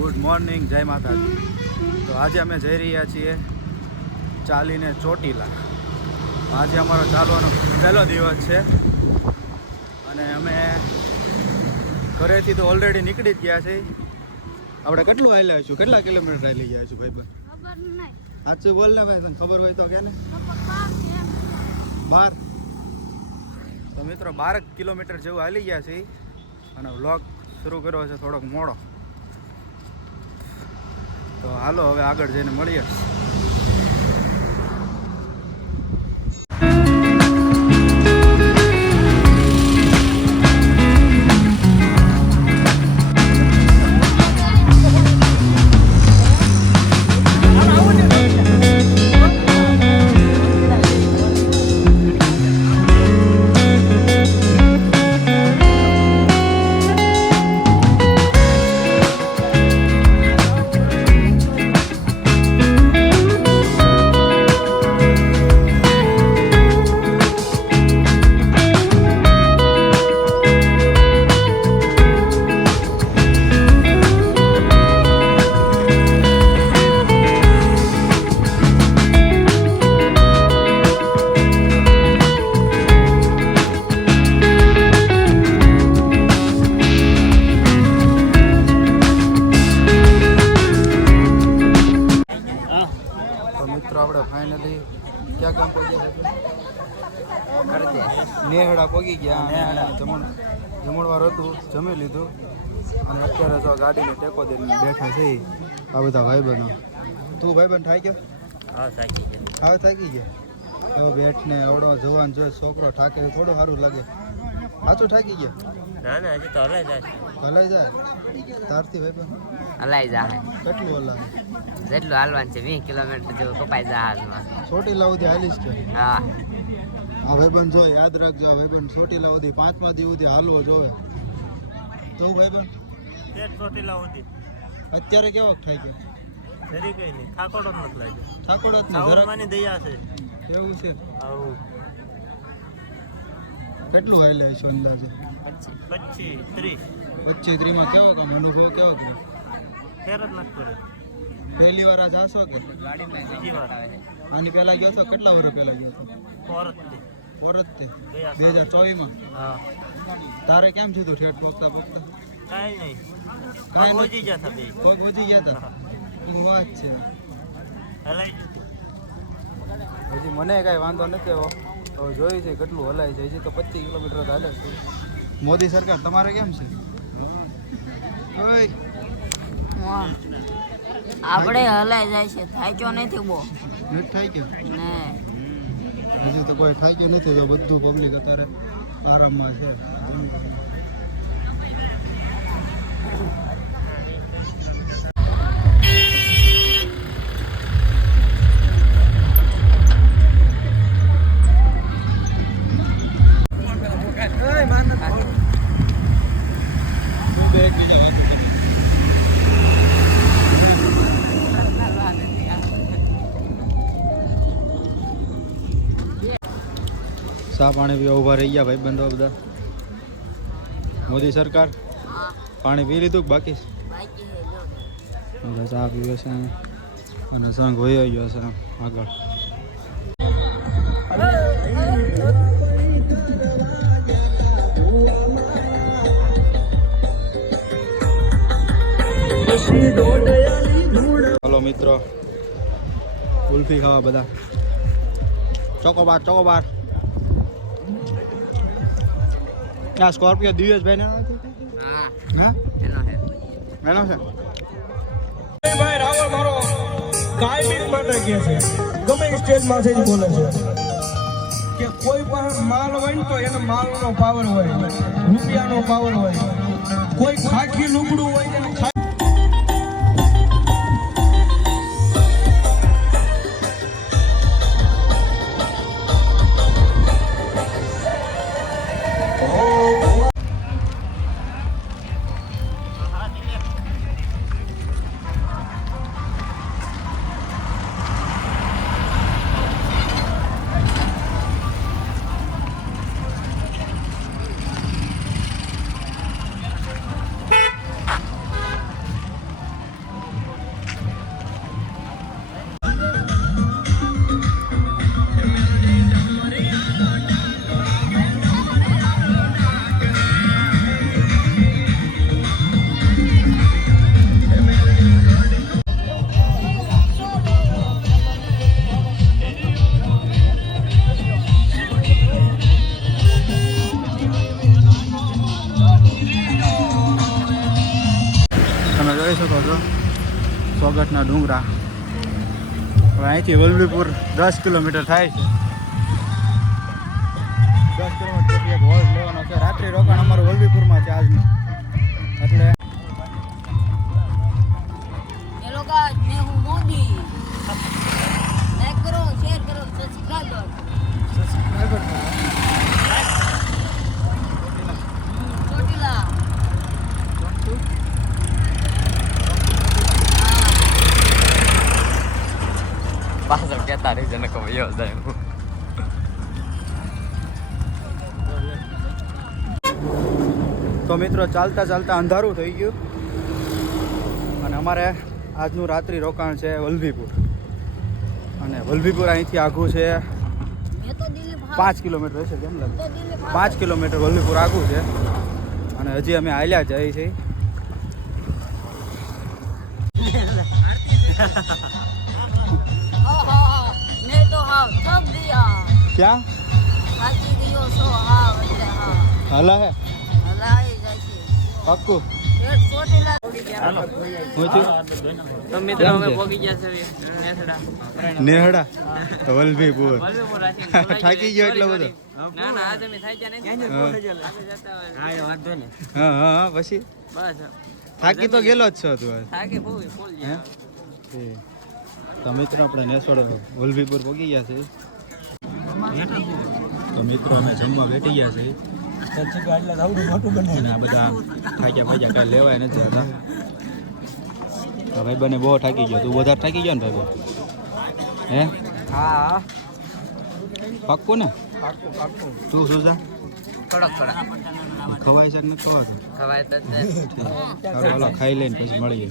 Good morning, જય માતાજી. તો આજે અમે જઈ રહ્યા છીએ ચાલીને ચોટીલા. આજે અમારો ચાલવાનો પહેલો દિવસ છે અને અમે ઘરેથી તો ઓલરેડી નીકળી જ ગયા છે. આપણે કેટલું હાલ્યા છું, કેટલા કિલોમીટર હાલી ગયા છું ભાઈ? સાચું બોલ ને ભાઈ, તને ખબર હોય તો કે ને. 12. તો મિત્રો 12 કિલોમીટર જેવું હાલી ગયા છે અને વ્લોગ શરૂ કર્યો છે થોડોક મોડો. તો હાલો હવે આગળ જઈને મળીએ. આપણે ફાઇનલી ક્યાં ગામ પહોંચ્યા? નેહડા પહોંચી ગયા. જમણવાર હતું, જમી લીધું અને અત્યારે તો ગાડીને ટેકો દઈને બેઠા છે આ બધા ભાઈબંધો. તું ભાઈબંધ થાય ગયો? હા થાકી ગયા. તો બેઠને આવડો જવાન જોઈએ છોકરો થાકે થોડું સારું લાગે. સાચું થાકી ગયા? ના હજી તો હલાઈ જાય. હલાઈ જાય તારથી ભાઈબંધ? હલાઈ જાય. કેટલું હલાય? જેટલું હાલવાનું છે 20 કિલોમીટર જેવું કપાઈ જાય હાલમાં. ચોટીલા સુધી હાલીશ કે? હા. આ ભાઈબંધ જો યાદ રાખજો, ભાઈબંધ ચોટીલા સુધી 5મા દી સુધી હાલવો જોવે. તો ભાઈબંધ ચોટીલા સુધી અત્યારે કેવો થાય કે? જરી કઈ નહીં, ઠાકોડો નથી લાગ્યો. ઠાકોડો જ નહીં, જરાકની દયા છે. એવું છે? આવું કેટલું હાલે છે અંદાજે? 25-30. 25-30 માં કેવો કામ અનુભવ કેવો કે? ફેર જ નથી પડે. પહેલી વાર આ જાશો કે બીજી વાર આવે? આની પહેલા ગયો છો? કેટલા વર્ષ પહેલા ગયો છો? પોરત તે 2024 માં? હા. તારે કેમ થયું ઠેઠ પહોંચતા પહોંચતા? કાંઈ નહીં, કાંઈ પહોંચી ગયા હતા બે. પગ વધી ગયા હતા. હું વાત છે હલાઈ હજી મને કાંઈ વાંધો નથી એવો. તો જોઈ છે કેટલું હલાય છે. હજી તો 25 કિલોમીટર હાલે છે. મોદી સરકાર તમારે કેમ છે? આપણે હલાઈ જાય છે, થાક્યો નથી બહુ. નથી થાય કે? ને હજી તો કોઈ થાય કે નથી. તો બધું પબ્લિક અત્યારે આરામમાં છે. ચા પાણી પીવા ઊભા રહી ગયા ભાઈ બંધો બધા. મોદી સરકાર પાણી પી લીધું બાકી? બધા ચા પીવે છે અને સંઘ વયો ગયો છે આગળ. હલો મિત્રો, કુલ્ફી ખાવા બધા. ચોકોબાર ચોકોબાર. આ સ્કોર્પિયો દિવેશભાઈ ને હા એનો છે. ભાઈ રાવળ મારો કાયમી માટે કહે છે, ગમે સ્ટેજમાં છે બોલે છે કે કોઈ પણ માલ હોય ને તો એને માલનો પાવર હોય, રૂપિયાનો પાવર હોય. કોઈ ખાખી લુગડું હોય એને જોઈ શકો છો સોગટના ડુંગરા. હવે અહીંથી વલ્લભીપુર 10 કિલોમીટર થાય છે. 10 કિલોમીટર પછી એક હોલ્ડ લેવાનો છે. રાત્રિ રોકાણ અમારું વલ્લભીપુરમાં છે આજનું. એટલે હેલો ગાઈસ, मैं हूं मोदी. लाइक करो, शेयर करो, सब्सक्राइब ચોટીલા. પાછળ કહેતા રહી જને કહું યો જાય. તો મિત્રો ચાલતા ચાલતા અંધારું થઈ ગયું અને અમારે આજનું રાત્રિ રોકાણ છે વલ્લભીપુર. અને વલ્લભીપુર અહીંથી આઘું છે મેં તો દિલ્હી 5 કિલોમીટર હશે. કેમ લાગે? તો દિલ્હી 5 કિલોમીટર વલ્લભીપુર આઘું છે. અને હજી અમે હાલ્યા જઈએ છીએ. મેં તો હાવ થક ગયા. ક્યાં થાકી ગયો છો હાવ એટલે હાવ હાલા હે હલાઈ જાય છે. પાક્કું પેટ ચોટીલા. હું છું તો મિત્રો અમે પોગી ગયા છે નેસડા. નેહડા વલ્લભીપુર. થાકી ગયો એટલો બધો? ના ના આજે મે થઈ ગયા નહીં. હા વાંધો ને. હા હા હા પછી બસ થાકી તો ગયેલો જ છો તું. થાકે ફૂલ ફૂલ હે તો મિત્રો આપણે નેસોડ વલ્લભીપુર પહોંચી ગયા છે. તો મિત્રો અમે જમવા બેઠી ગયા છે. અને આ બધા થાક્યા પૈસા કાંઈ લેવાય નથી હતા. ભાઈ બને બહુ થાકી ગયો. તું વધારે થાકી ગયો ને ભાઈ? હે હા પાક્કું ને? તું શું છે? થોડોક થોડા ખવાય છે કે નથી ખવાતું? ખવાય તો જ. સારું હાલો ખાઈ લઈને પછી મળીએ.